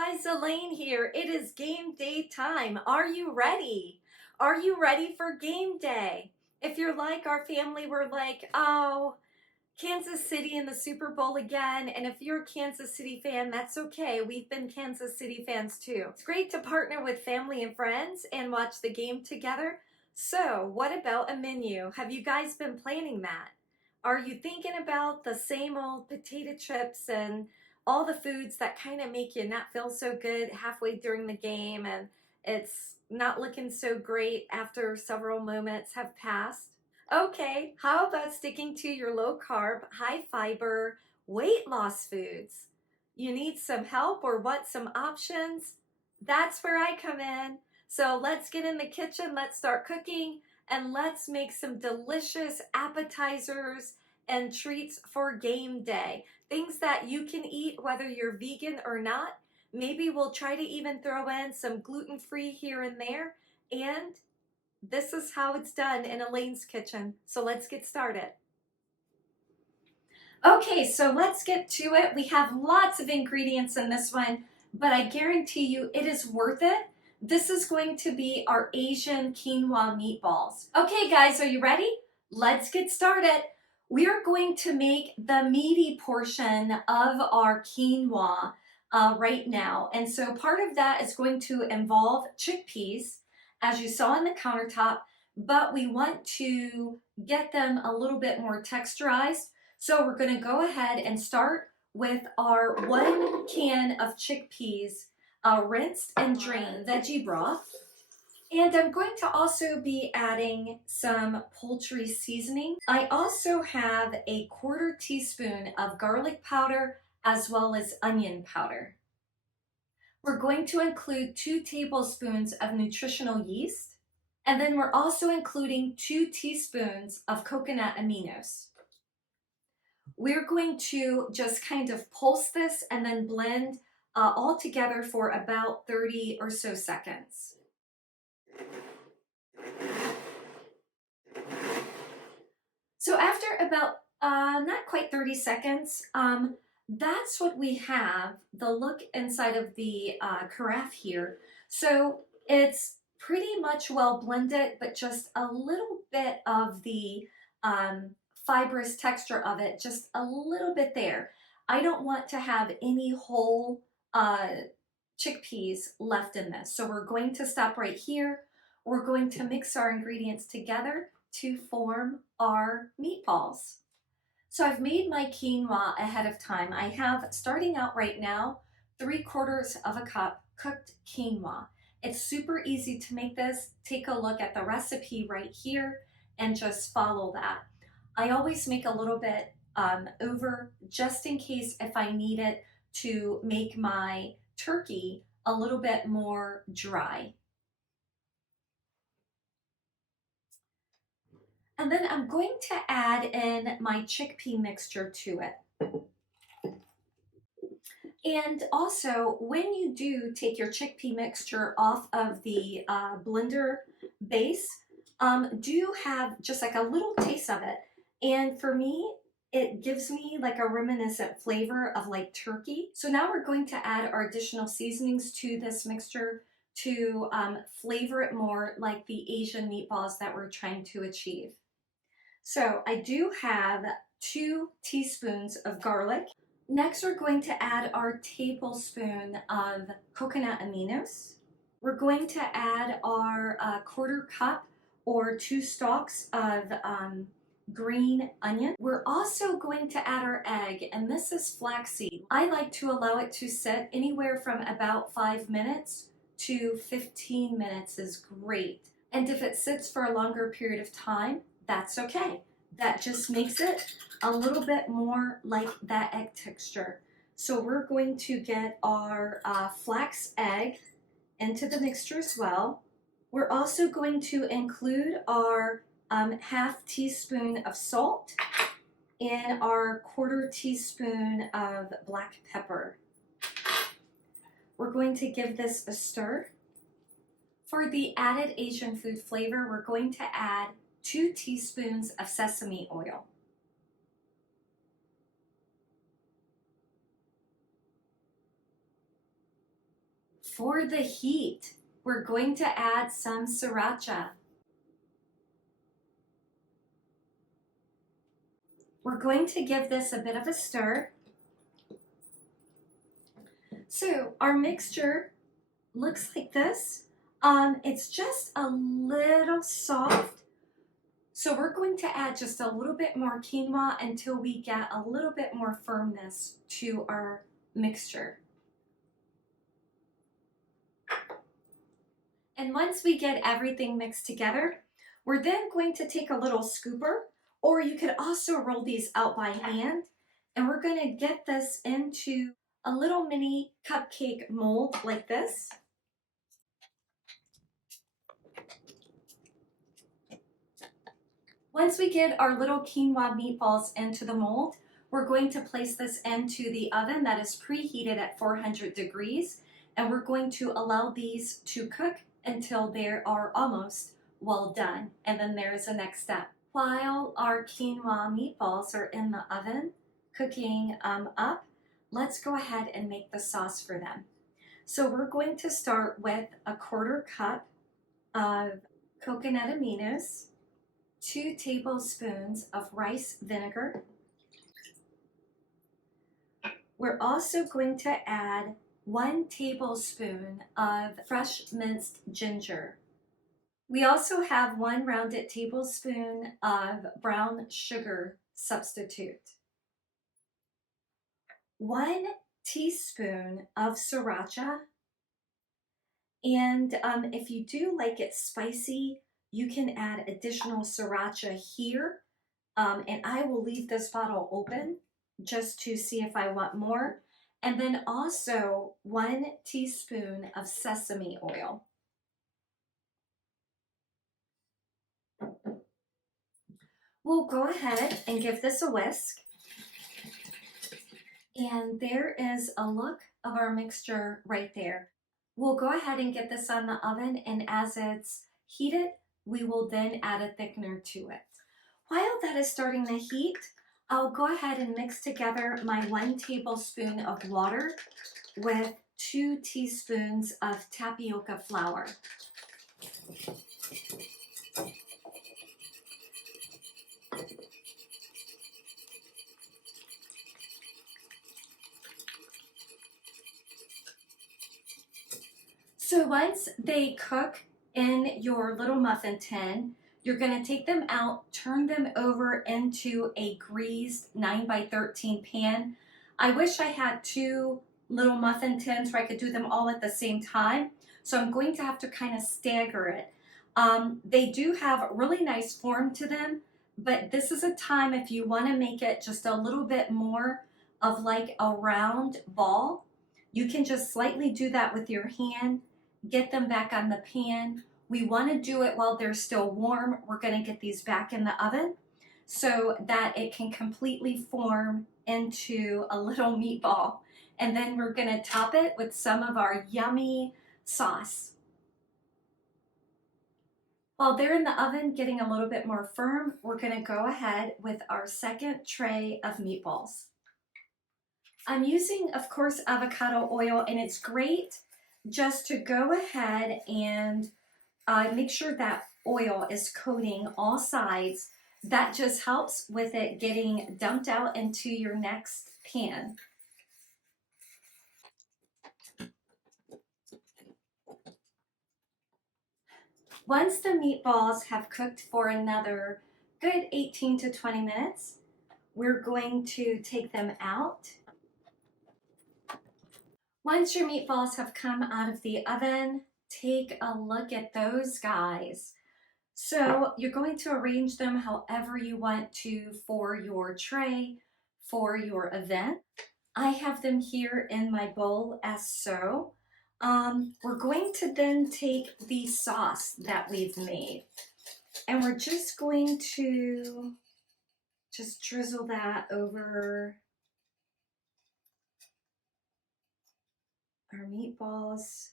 guys, Elaine here. It is game day time. Are you ready? Are you ready for game day? If you're like our family, we're like, oh, Kansas City in the Super Bowl again. And if you're a Kansas City fan, that's okay. We've been Kansas City fans too. It's great to partner with family and friends and watch the game together. So, what about a menu? Have you guys been planning that? Are you thinking about the same old potato chips and all the foods that kind of make you not feel so good halfway during the game and it's not looking so great after several moments have passed? Okay, how about sticking to your low carb, high fiber, weight loss foods? You need some help or want some options? That's where I come in. So let's get in the kitchen, let's start cooking, and let's make some delicious appetizers and treats for game day. Things that you can eat whether you're vegan or not. Maybe we'll try to even throw in some gluten-free here and there. And this is how it's done in Elaine's kitchen. So let's get started. Okay, so let's get to it. We have lots of ingredients in this one, but I guarantee you it is worth it. This is going to be our Asian quinoa meatballs. Okay guys, are you ready? Let's get started. We are going to make the meaty portion of our quinoa right now. And so part of that is going to involve chickpeas, as you saw on the countertop, but we want to get them a little bit more texturized. So we're going to go ahead and start with our 1 can of chickpeas, rinsed and drained veggie broth. And I'm going to also be adding some poultry seasoning. I also have a 1/4 teaspoon of garlic powder as well as onion powder. We're going to include 2 tablespoons of nutritional yeast. And then we're also including 2 teaspoons of coconut aminos. We're going to just kind of pulse this and then blend all together for about 30 or so seconds. So after about not quite 30 seconds, that's what we have, the look inside of the carafe here. So it's pretty much well blended, but just a little bit of the fibrous texture of it, just a little bit there. I don't want to have any whole chickpeas left in this. So we're going to stop right here. We're going to mix our ingredients together to form our meatballs. So I've made my quinoa ahead of time. I have, starting out right now, 3/4 of a cup cooked quinoa. It's super easy to make this. Take a look at the recipe right here and just follow that. I always make a little bit over just in case if I need it to make my turkey a little bit more dry. And then I'm going to add in my chickpea mixture to it. And also, when you do take your chickpea mixture off of the blender base, do have just like a little taste of it. And for me, it gives me like a reminiscent flavor of like turkey. So now we're going to add our additional seasonings to this mixture to flavor it more like the Asian meatballs that we're trying to achieve. So I do have 2 teaspoons of garlic. Next, we're going to add our tablespoon of coconut aminos. We're going to add our 1/4 cup or 2 stalks of green onion. We're also going to add our egg, and this is flaxseed. I like to allow it to sit anywhere from about 5 minutes to 15 minutes is great. And if it sits for a longer period of time, that's okay. That just makes it a little bit more like that egg texture. So we're going to get our flax egg into the mixture as well. We're also going to include our 1/2 teaspoon of salt and our 1/4 teaspoon of black pepper. We're going to give this a stir. For the added Asian food flavor, we're going to add 2 teaspoons of sesame oil. For the heat, we're going to add some sriracha. We're going to give this a bit of a stir. So our mixture looks like this. It's just a little soft. So we're going to add just a little bit more quinoa until we get a little bit more firmness to our mixture. And once we get everything mixed together, we're then going to take a little scooper, or you could also roll these out by hand, and we're going to get this into a little mini cupcake mold like this. Once we get our little quinoa meatballs into the mold, we're going to place this into the oven that is preheated at 400 degrees, and we're going to allow these to cook until they are almost well done. And then there's the next step. While our quinoa meatballs are in the oven cooking up, let's go ahead and make the sauce for them. So we're going to start with a 1/4 cup of coconut aminos, 2 tablespoons of rice vinegar. We're also going to add 1 tablespoon of fresh minced ginger. We also have 1 rounded tablespoon of brown sugar substitute, 1 teaspoon of sriracha, and if you do like it spicy, you can add additional sriracha here, and I will leave this bottle open just to see if I want more. And then also 1 teaspoon of sesame oil. We'll go ahead and give this a whisk. And there is a look of our mixture right there. We'll go ahead and get this on the oven, and as it's heated, we will then add a thickener to it. While that is starting to heat, I'll go ahead and mix together my 1 tablespoon of water with 2 teaspoons of tapioca flour. So once they cook in your little muffin tin, you're going to take them out, turn them over into a greased 9x13 pan. I wish I had 2 little muffin tins where I could do them all at the same time, so I'm going to have to kind of stagger it. They do have really nice form to them, but this is a time if you want to make it just a little bit more of like a round ball, you can just slightly do that with your hand, get them back on the pan. We want to do it while they're still warm. We're going to get these back in the oven so that it can completely form into a little meatball. And then we're going to top it with some of our yummy sauce. While they're in the oven getting a little bit more firm, we're going to go ahead with our second tray of meatballs. I'm using, of course, avocado oil, and it's great just to go ahead and make sure that oil is coating all sides. That just helps with it getting dumped out into your next pan. Once the meatballs have cooked for another good 18 to 20 minutes, we're going to take them out. Once your meatballs have come out of the oven, take a look at those guys. So you're going to arrange them however you want to for your tray, for your event. I have them here in my bowl as so. We're going to then take the sauce that we've made, and we're just going to just drizzle that over our meatballs.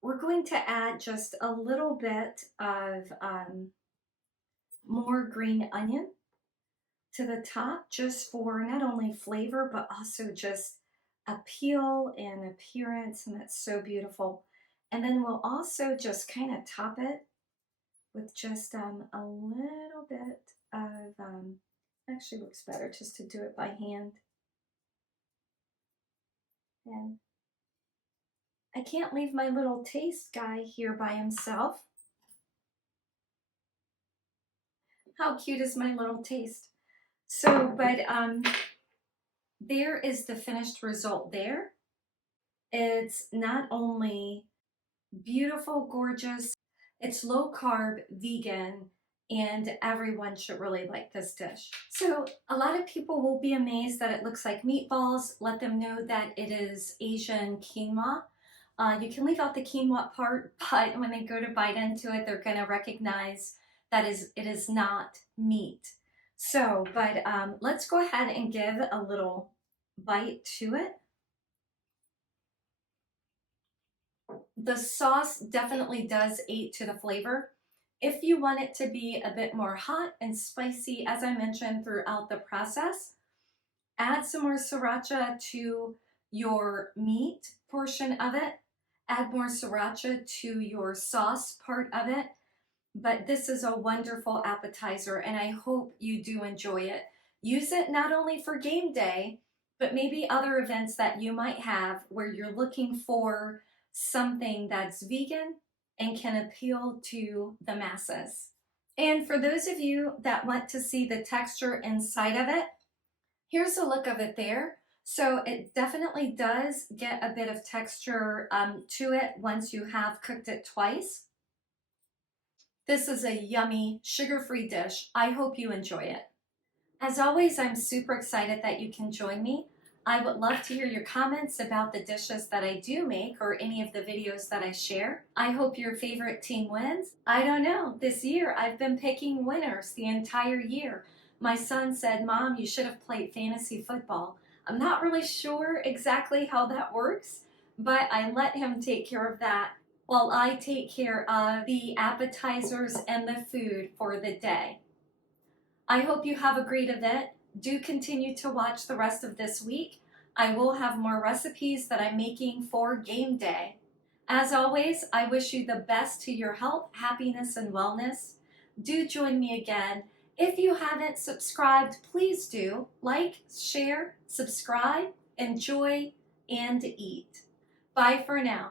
We're going to add just a little bit of more green onion to the top, just for not only flavor but also just appeal and appearance, and that's so beautiful. And then we'll also just kind of top it with just a little bit of, actually works better just to do it by hand. And I can't leave my little taste guy here by himself. How cute is my little taste? So, but there is the finished result there. It's not only beautiful, gorgeous, it's low carb, vegan, and everyone should really like this dish. So a lot of people will be amazed that it looks like meatballs. Let them know that it is Asian quinoa. You can leave out the quinoa part, but when they go to bite into it, they're going to recognize that it is not meat. So, but let's go ahead and give a little bite to it. The sauce definitely does aid to the flavor. If you want it to be a bit more hot and spicy, as I mentioned throughout the process, add some more sriracha to your meat portion of it. Add more sriracha to your sauce part of it. But this is a wonderful appetizer, and I hope you do enjoy it. Use it not only for game day, but maybe other events that you might have where you're looking for something that's vegan and can appeal to the masses. And for those of you that want to see the texture inside of it, here's a look of it there. So it definitely does get a bit of texture to it once you have cooked it twice. This is a yummy, sugar-free dish. I hope you enjoy it. As always, I'm super excited that you can join me. I would love to hear your comments about the dishes that I do make or any of the videos that I share. I hope your favorite team wins. I don't know, this year I've been picking winners the entire year. My son said, "Mom, you should have played fantasy football." I'm not really sure exactly how that works, but I let him take care of that while I take care of the appetizers and the food for the day. I hope you have a great event. Do continue to watch the rest of this week. I will have more recipes that I'm making for game day. As always, I wish you the best to your health, happiness, and wellness. Do join me again. If you haven't subscribed, please do. Like, share, subscribe, enjoy, and eat. Bye for now.